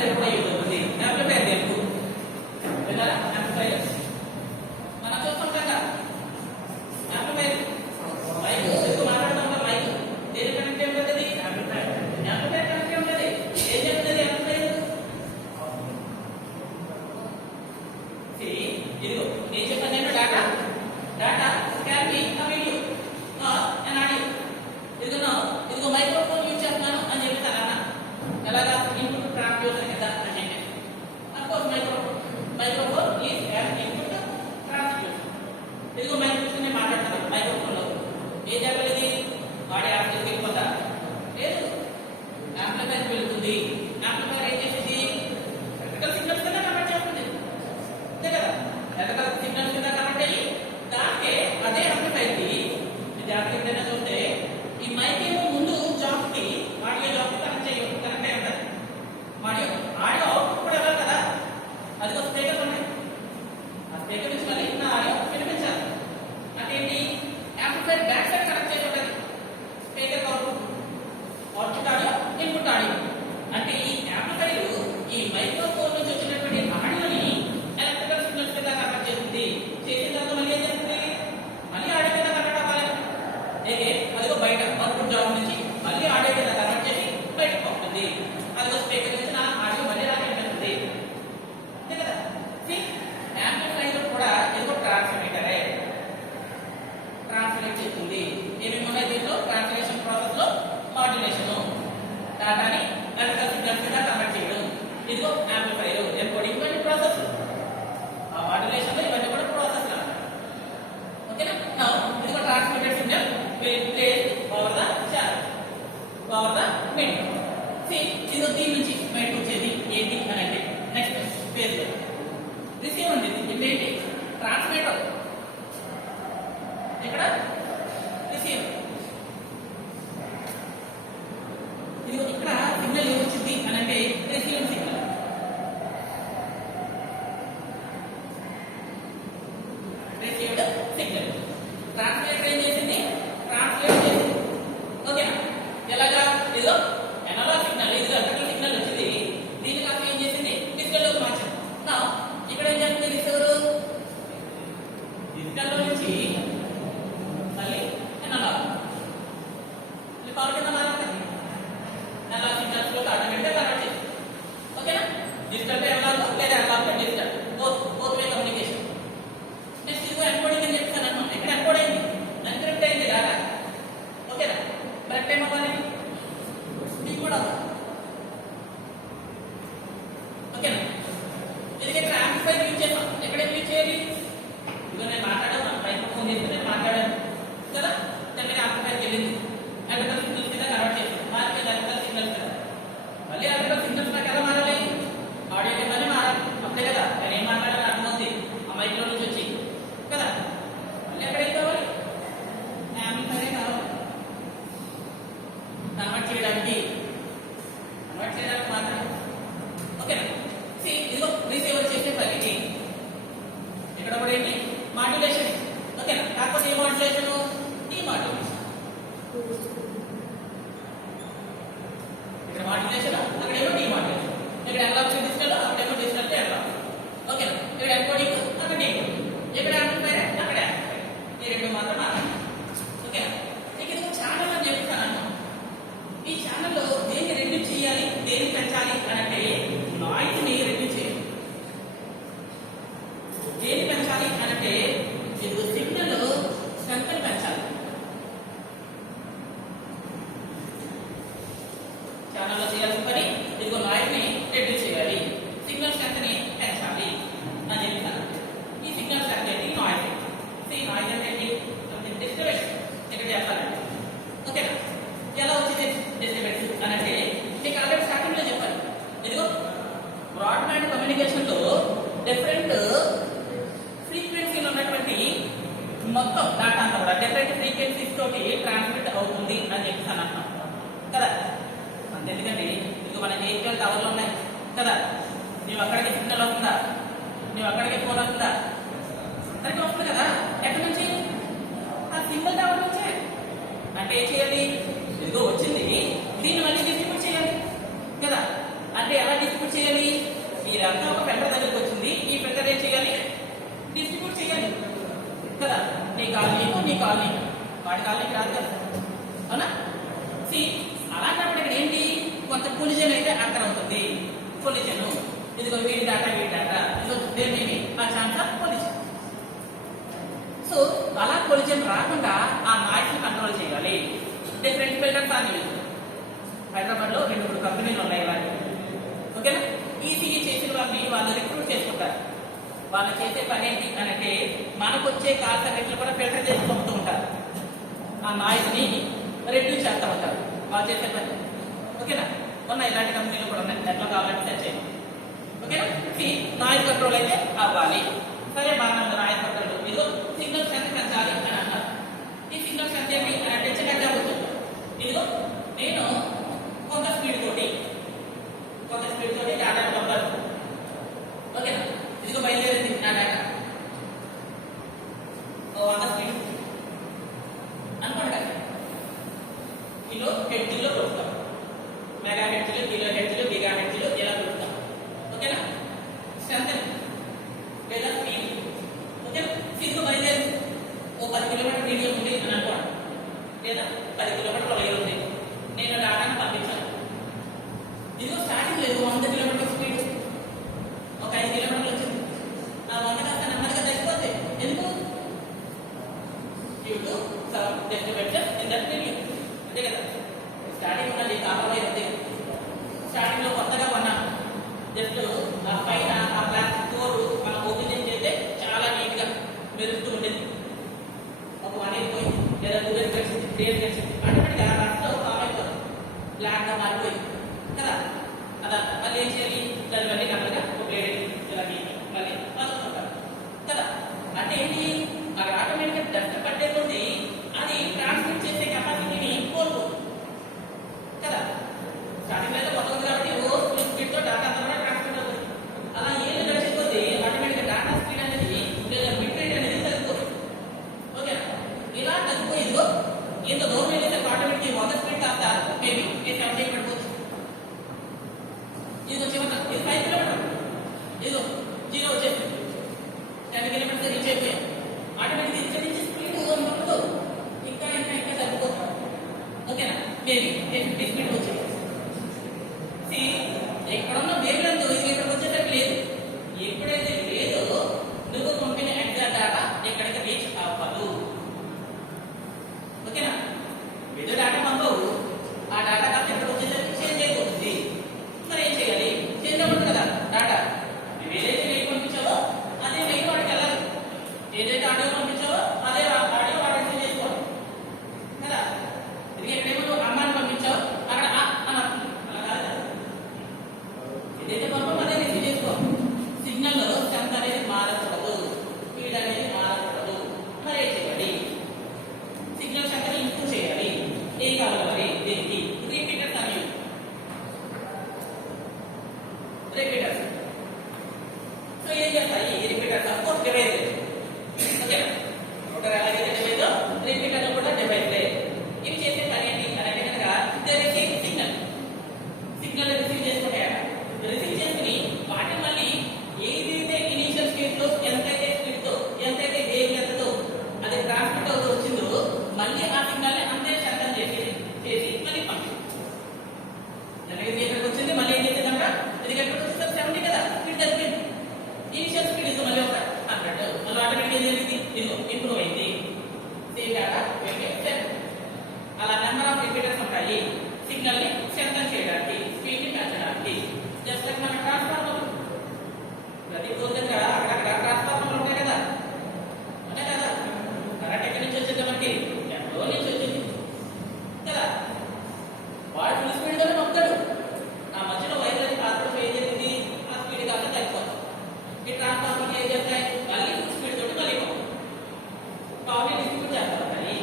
Amplifier కూడా use అవుతుంది. Amplifier దేనికి విన్నారా? యాంప్లిఫైర్ మనం చూస్తాం కదా, యాంప్లిఫైర్ మైక్ ఎక్కువ మాట్లాడతాం కదా, మైక్ దేని కనెక్ట్ అయి ఉంటుంది? యాంప్లిఫైర్ కనెక్ట్ అయి ఉంటుంది. ఏం చెప్తుంది యాంప్లిఫైర్? ఇదిగో ఏం చెప్పాను నేను, data can be a video or an audio. ఇదిగో మైక్రోఫోన్ యూజ్ చేస్తున్నాను అని చెప్తాను అన్న, ఎలాగా ఇన్పుట్ ట్రాన్స్డ్యూసర్ కదా అని చెప్పి. Of course microphone is an input transducer. ఇదిగో మైక్రోఫోన్ ని మాట్లాడుతున్నాను, మైక్రోఫోన్ లో ఏం చెప్పలేదు? వాడే యాంప్లిఫైర్ వెళ్ళిపోతా లేదు, యాంప్లిఫైర్ వెళ్తుంది. యాంప్లిఫైర్ ఏం చేసేది? ఎలక్ట్రికల్ సిగ్నల్స్ కింద కన్వర్ట్ చేస్తుంది, అంతే కదా? ఎలక్ట్రికల్ సిగ్నల్స్ కింద కన్వర్ట్ అయ్యి దానికే అదే యాంప్లిఫైర్ కి జాగ్రత్త ఎప్పుడైనా చూస్తే ఈ మైక్ ఏమో ముందు జాక్ కి ఆడియో జాక్ కనెక్ట్ అయ్యి ఉంటుంది. ఆడియో అవుట్పుట్ కూడా వెళ్ళాలి కదా, అది ఒక స్పీకర్ ఉన్నాయి. ఆ స్పీకర్ నుంచి మళ్ళీ నా ఆడియో వినిపించాలి అంటే ఏంటి? యాంప్లిఫైర్ బ్యాక్ సైడ్ కనెక్ట్ చేసి ఉంటుంది speaker output audio, input audio. అంటే ఈ యాంప్లిఫైర్ ఈ మైక్రోఫోన్ నుంచి వచ్చినటువంటి ఆడియోని ఎలక్ట్రికల్ సిగ్నల్స్ కింద కన్వర్ట్ చేస్తుంది. చేసిన తర్వాత మళ్ళీ ఏం చేస్తుంది? మళ్ళీ ఆడియో కింద కన్వర్ట్ అవ్వాలి. అదిగో బయట అవుట్పుట్ జాబ్ నుంచి మళ్ళీ ఆడియో కింద కన్వర్ట్ చేసి బయటకు పోతుంది. అదిగో స్పీకర్ నుంచి నా ఆడియో మళ్ళీ రానిస్తుంది, అంతే కదా? యాంప్లిఫైర్ కూడా ఇదిగో ట్రాన్స్మిటరే, ట్రాన్స్లేట్ చేస్తుంది. ఏమేమి ఉన్నాయి దీంట్లో? ట్రాన్స్లేషన్ ప్రాసెస్ లో మాడ్యులేషన్, డేటాని ఎలక్ట్రికల్ సిగ్నల్స్ కింద కన్వర్ట్ చేయడం. ఇదిగో యాంప్లిఫైర్ ఎన్కోడింగ్ ఇవన్నీ ప్రాసెస్. ఆ మాడ్యులేషన్ లో ఇవన్నీ కూడా ప్రాసెస్ లా, ఓకేనా? నౌ ఇదిగో transmitted signal will place over the channel, over the medium. ఇదిగో దీని నుంచి బయటకు వచ్చేది ఏంటి అని అంటే నెక్స్ట్ పేజ్ లో రిసీవ్ ఉంది. ఏంటి? ట్రాన్స్మిటర్. ఇక్కడ రిసీవ్. ఇదిగో ఇక్కడ సిగ్నల్ ఏమొచ్చింది అని అంటే receive signal. Received signal translator ఏం చేసింది? ట్రాన్స్లేట్ చేసింది, ఓకేనా? ఎలాగా? ఇదో ఎనలాగ్ సిగ్నల్, ఇది ఎలక్ట్రికల్ సిగ్నల్ వచ్చింది, దీనికి అసలు ఏం చేసింది? డిజిటల్ లోకి మార్చింది. నా ఇక్కడ ఏం చేస్తుంది? రిసీవర్ డిజిటల్ లో నుంచి మళ్ళీ ఎనలాగ్ పవర్ కింద మారాలి. ఎనలాగ్ సిగ్నల్స్ లో ఆటోమేటిక్ గా కన్వర్ట్ చేసింది, ఓకేనా? డిజిటల్ తో ఎనలాగ్ లేదా ఎనలాగ్ తో digital, both way communication. Next ఇదిగో ఎన్కోడింగ్ అని చెప్తాను అన్నాను. ఇక్కడ ఎన్కోడ్ అయింది, ఎన్క్రిప్ట్ అయింది డేటా, ఓకేనా? కరెక్ట్ ఏం అవ్వాలి? డీకోడ్ అవ్వాలి, ఓకేనా? ఇది ఇక్కడ యాంప్లిఫైర్ యూజ్ చేస్తాం. ఎక్కడ యూజ్ చేయాలి? ఇదిగో నేను మాట్లాడాను, మైక్రోఫోన్ తీసుకుని నేను మాట్లాడాను కదా, దాన్ని యాంప్లిఫైర్కి వెళ్ళింది, ఎలక్ట్రికల్ సిగ్నల్స్ కింద కన్వర్ట్ చేసింది. మార్కెట్ ఎలక్ట్రికల్ సిగ్నల్స్ కదా, మళ్ళీ ఎలక్ట్రికల్ సిగ్నల్స్ నాకు ఎలా మారాలి? ఆడియో కిందనే మారాలి, అంతే కదా? నేను ఏం మాట్లాడాలని అర్థమవుతుంది ఆ మైక్ లో నుంచి వచ్చి కదా. మళ్ళీ ఎక్కడికి కావాలి? యాంప్లిఫైర్ కావాలి కన్వర్ట్ చేయడానికి మాత్రమే, ఓకేనా? ఇదిగో రిసీవర్ చేసే పనికి ఇక్కడ కూడా ఏంటి? మాడ్యులేషన్, ఓకేనా? కాకపోతే ఏ మాడ్యులేషన్? ఈ మాడ్యులేషన్. ఇక్కడ మాడ్యులేషన్, అక్కడేమో డీ మాడ్యులేషన్. ఇక్కడ ఎనలాగ్ డిజిటల్, అక్కడేమో డిజిటల్ టు ఎనలాగ్, ఓకేనా? ఇక్కడ ఎన్కోడింగ్, అక్కడ డీకోడింగ్. ఇక్కడ యాంప్లిఫైర్, అక్కడ యాంప్లిఫైర్. ఈ రెండు మాత్రం మారాలి, ఓకేనా? ఇది ఛానల్ అని చెప్తాను. ఈ ఛానల్లో దేన్ని రెడ్యూస్ చేయాలి, దేన్ని పెంచాలి అని అంటే నాయిస్ ని రెడ్యూస్ చేయాలి. దేన్ని పెంచాలి అని అంటే ఇది సిగ్నల్ స్ట్రెంత్ ని పెంచాలి. ఛానల్లో చేయాల్సిన పని ఇదిగో నాయిస్ ని రెడ్యూస్ చేయాలి, సిగ్నల్ స్ట్రెంత్ ని పెంచాలి అని చెప్తాను. ఈ సిగ్నల్ స్ట్రెంత్ ఏంటి? నాయిస్. నాయిస్ అంటే ఏంటి? డిస్టర్బెన్స్ ఇక్కడ చెప్పాలండి, ఓకేనా? ఎలా వచ్చింది డిస్టర్బెన్స్ అని అంటే మీకు ఆల్రెడీ స్టార్టింగ్ లో చెప్పాలి. ఇదిగో బ్రాడ్బ్యాండ్ కమ్యూనికేషన్ లో డిఫరెంట్ ఫ్రీక్వెన్సీలు ఉన్నటువంటి మొత్తం డేటా అంతా కూడా డిఫరెంట్ ఫ్రీక్వెన్సీస్ తోటి ట్రాన్స్మిట్ అవుతుంది అని చెప్పేసాను అంటున్నాం కదా. అంతెందుకండి, ఇదిగో మనకి ఎయిర్టెల్ టవర్లు ఉన్నాయి కదా, నువ్వు అక్కడికి సిగ్నల్ వస్తుందా? నువ్వు అక్కడికి ఫోన్ వస్తుందా? అందరికీ వస్తుంది కదా. ఎక్కడి నుంచి? ఆ సింగిల్ టవర్ నుంచే. అంటే ఏం చేయాలి? ఇదిగో వచ్చింది, దీన్ని మళ్ళీ డిస్ట్రిబ్యూట్ చేయాలి కదా. అంటే ఎలా డిస్ట్రిబ్యూట్ చేయాలి? కొలిజన్ అయితే అక్కడ ఉంటుంది. కొలిజన్ ఇదిగో వీడి డేటా ఇదిగో దేని ఆ ఛాన్స్ ఆఫ్ కొలిజన్. సో అలా కొలిజన్ రాకుండా ఆ నాయిస్ కంట్రోల్ చేయాలి. డిఫరెంట్ ఫిల్టర్స్ అని హైదరాబాద్ లో 2-3 కంపెనీలు ఉన్నాయి ఇలాంటి. ఓకేనా? ఈసీఈ చేసిన వాళ్ళని వాళ్ళు రిక్రూట్ చేసుకుంటారు. వాళ్ళు చేసే పని ఏంటి అంటే మనకు వచ్చే కాల్స్ అన్నింటిని కూడా ఫిల్టర్ చేసి పంపుతూ ఉంటారు. ఆ నాయిస్ ని రెడ్యూస్ చేస్తూ ఉంటారు వాళ్ళు చేసే పని. ఓకేనా? ఉన్నాయి ఇలాంటి కంపెనీలు కూడా ఉన్నాయి. ఎట్లా కావాలంటే సెర్చ్ చేయండి. ఓకేనా? నాయిస్ కంట్రోల్ అయితే అవ్వాలి. సరే బాగా నాయిస్ కంట్రోల్ ఇదిగో సిగ్నల్ స్ట్రెంత్ పెంచాలి అని అన్నారు. ఈ సిగ్నల్ స్ట్రెంత్ ఏంటి అని అంటే చిన్న ఎగ్జాంపుల్ ఇదిగో నేను కొంత స్పీడ్ తోటి డేటాను పంపాలి. ఓకేనా? ఇదిగో బయలుదేరింది నా డేటా 100 స్పీడ్ అనుకోండి. కిలో హెడ్జీలో కొలుస్తాం, మెగా హెడ్జీలో, కిలో హెడ్జీలో, గిగా హెడ్జీలో ఇలా కొలుస్తాం. ఓకేనా? స్ట్రెంత్ లేదా స్పీడ్. ఓకేనా? స్పీడ్ బయలుదేరింది 10 కిలోమీటర్ రేడియస్ ఉంది అని అనుకోండి, లేదా 10 కిలోమీటర్ల వైర్ ఉంది. నేను డేటాను పంపించాను. ఇదిగో స్టార్టింగ్ లేదు 100 కిలోమీటర్ స్పీడ్, ఒక 5 కిలోమీటర్లు వచ్చింది. ఆ 100 కాస్త నెమ్మదిగా తగ్గిపోతే ఎందుకు? Due to some disturbances in that medium. అంతే కదా? స్టార్టింగ్ ఉన్నది కాపర్ వైర్ ఉంది. స్టార్టింగ్ లో కొత్తగా కొన్నాను. జస్ట్ ఆ పైన ఆ ప్లాస్టిక్ కోర్ మనం ఓపెన్ చేస్తే చాలా నీట్ గా మెరుస్తూ ఉండేది. ఒక 1 ఇయర్ పోయింది, లేదా 2 ఇయర్స్ వచ్చింది, 3 ఇయర్స్ వచ్చింది, ఆటోమేటిక్గా ఆ రాష్ట్రంలో ఫామ్ అయిపోతుంది, బ్లాక్ గా మారిపోయింది కదా. అదా మళ్ళీ ఏం చేయాలి? దాన్ని మళ్ళీ కనుక ఒక ప్లేట్ ఇలా మళ్ళీ కలుపుకుంటారు కదా. అంటే ఏంటి? అది ఆటోమేటిక్గా డస్ట్ పట్టే కొద్దీ అది ట్రాన్స్మిట్ చేసే కెపాసిటీని కోల్పోతుంది కదా. స్టార్టింగ్ అయితే కొత్త ఉంది కాబట్టి స్పీడ్ తో డేటా అంతా ట్రాన్స్మిట్ అవుతుంది. అలా ఏళ్ళు గడిచే కొద్దీ ఆటోమేటిక్గా డేటా స్పీడ్ అనేది లేదా బిట్ రేట్ అనేది తగ్గిపోతుంది. ఓకేనా? ఇలా తగ్గిపోయిందో ఇంత దూరం వెళ్ళేసరికి ఆటోమేటిక్ 100 స్పీడ్ కాస్త మేబీ 70 పడిపోతుంది. ఇది చివరి ఇది 5 కిలోమీటర్, ఇదిగో 0 వచ్చేసింది, 10 కిలోమీటర్స్ రీచ్ అయిపోయాం. ఆటోమేటిక్ ఇక్కడ నుంచి స్పీడ్ ఉన్నప్పుడు ఇంకా తగ్గిపోతాం. ఓకేనా? మేబీ 50 స్పీడ్ వచ్చింది. ఎక్కడున్న వేవ్ లెంత్ ఇక్కడికి వచ్చేసరికి లేదు. ఎప్పుడైతే లేదో నువ్వు పంపిన ఎగ్జాక్ట్ డేటా ఎక్కడికి రీచ్ అవ్వదు. ఓకేనా? ఏదో డేటా పంపవు, ఆ డేటా కాస్త ఎక్కడికి వచ్చేసరికి చేంజ్ అయిపోతుంది. మరి ఏం చేయాలి? చేంజ్ అవ్వదు కదా డేటా. నువ్వు ఏదైతే వెయ్యి పంపించావో అదే వెయ్యి వాడికి వెళ్ళాలి. ఏదైతే ఆడియో పంపించావో అదే ఆడియో వాడు రిసీవ్ చేసుకోవాలి కదా. ఇది ఎక్కడేమో అమ్మాని పంపించావు అక్కడ అలా కాదు, ఏదైతే పంపం అదే రిసీవ్ చేసుకోవాలి. సిగ్నల్ స్ట్రెంత్ అనేది మారకూడదు, స్పీడ్ అనేది మారకూడదు. మరి ఏం చేయాలి? సిగ్నల్ స్ట్రెంత్ ఇంప్రూవ్ చేయాలి. ఏం కావాలి దీనికి? రిపీటర్స్ అని రిపీటర్స్. సో ఏం చేస్తాయి రిపీటర్స్? Of course device. ఓకేనా? ఒకటి అలాగైతే డివైస్ రిపీటర్లు కూడా డివైస్లే. ఇవి చేసే పని ఏంటి అని అంటే కనుక రిసీవ్ సిగ్నల్ రిసీవ్ చేసుకుంటాయట. రిసీవ్ చేసుకుని వాటి మళ్ళీ ఏదైతే ఇనిషియల్ స్టేజ్ లో ఎంతైతే స్పీడ్ తో ఎంతైతే వేవ్ లెంత్ తో అది ట్రాన్స్మిట్ అవుతూ వచ్చిందో మళ్ళీ ఆ సిగ్నల్ ని అంతే శాతం చేసి మళ్ళీ పంపిస్తుంది. ఎక్కడికి వచ్చింది మళ్ళీ ఏం చేసేదంట? ఇది ఎక్కడికి వచ్చేసరికి 70 కదా, స్పీడ్ తగ్గింది. ఇనిషియల్ స్పీడ్ ఇది మళ్ళీ ఒక 100. మళ్ళీ ఆటోమేటిక్ ఏం జరిగింది? ఇది ఇంప్రూవ్ అయింది. సేమ్ డేటా అలా నెంబర్ ఆఫ్ రిపీటర్స్ ఉంటాయి సిగ్నల్ ని స్ట్రెంథెన్ చేయడానికి, స్పీడ్ ని పెంచడానికి. జస్ట్ లైక్ మన ట్రాన్స్ఫార్మర్, ప్రతి రోజు దగ్గర అక్కడక్కడ ట్రాన్స్ఫార్మర్లు ఉంటాయి కదా. అంటే కదా కరెంట్ ఎక్కడి నుంచి వచ్చింది? మనకి ఎక్కడో నుంచి వచ్చింది కదా. వాడు ఫుల్ స్పీడ్ లోనే నొక్కుతాడు, ఆ మధ్యలో వైర్ అనేది కాకపోతే ఏం జరిగింది? ఆ స్పీడ్ కాస్త తగ్గిపోతుంది. ఈ ట్రాన్స్ఫార్మర్ ఏం చేస్తాయి? మళ్ళీ ఫుల్ స్పీడ్ తోటి మళ్ళీ పవర్ డిస్ట్రిబ్యూట్ చేస్తారు. కానీ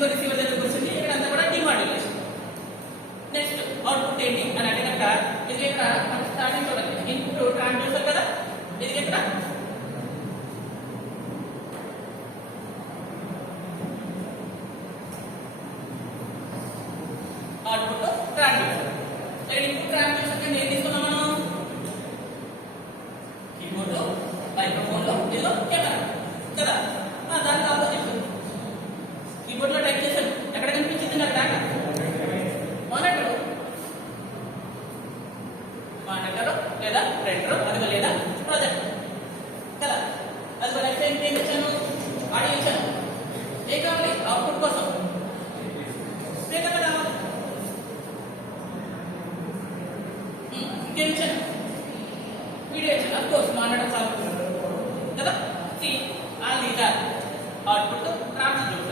ఇదిగో రిసీవర్ దగ్గరకు వస్తుంది, ఇక్కడ అంతా కూడా డిమాడ్యులేషన్. నెక్స్ట్ అవుట్పుట్ ఏంటి అని అంటే కనుక ఇది ఇక్కడ మన స్టార్టింగ్ చూడండి, ఇన్పుట్ ట్రాన్స్డ్యూసర్ కదా, ఇది ఇక్కడ అవుట్పుట్ ట్రాన్స్డ్యూసర్. ఇక్కడ ఇన్పుట్ ట్రాన్స్డ్యూసర్ కింద ఏం తీసుకున్నాం మనం? కీబోర్డ్, మైక్రోఫోన్, ఇదిగో కెమెరా కదా. దానికి ఆపోజిట్ కీబోర్డ్ లో టైప్ చేశాను, ఎక్కడ కనిపించింది నాకు డేటా? మానిటర్ లేదా ప్రింటర్, అదిగో లేదా ప్రాజెక్ట్ కదా. అదిగో నెక్స్ట్ ఏం ఇచ్చాను? ఆడియో ఇచ్చాను. ఏ కావాలి అవుట్పుట్ కోసం? స్పీకర్ కావాలి. ఇంకేం ఇచ్చాను? వీడియో ఇచ్చాను. అఫ్ కోర్స్ మానిటర్ సాల్వ్ కదా. See all these are output transducer.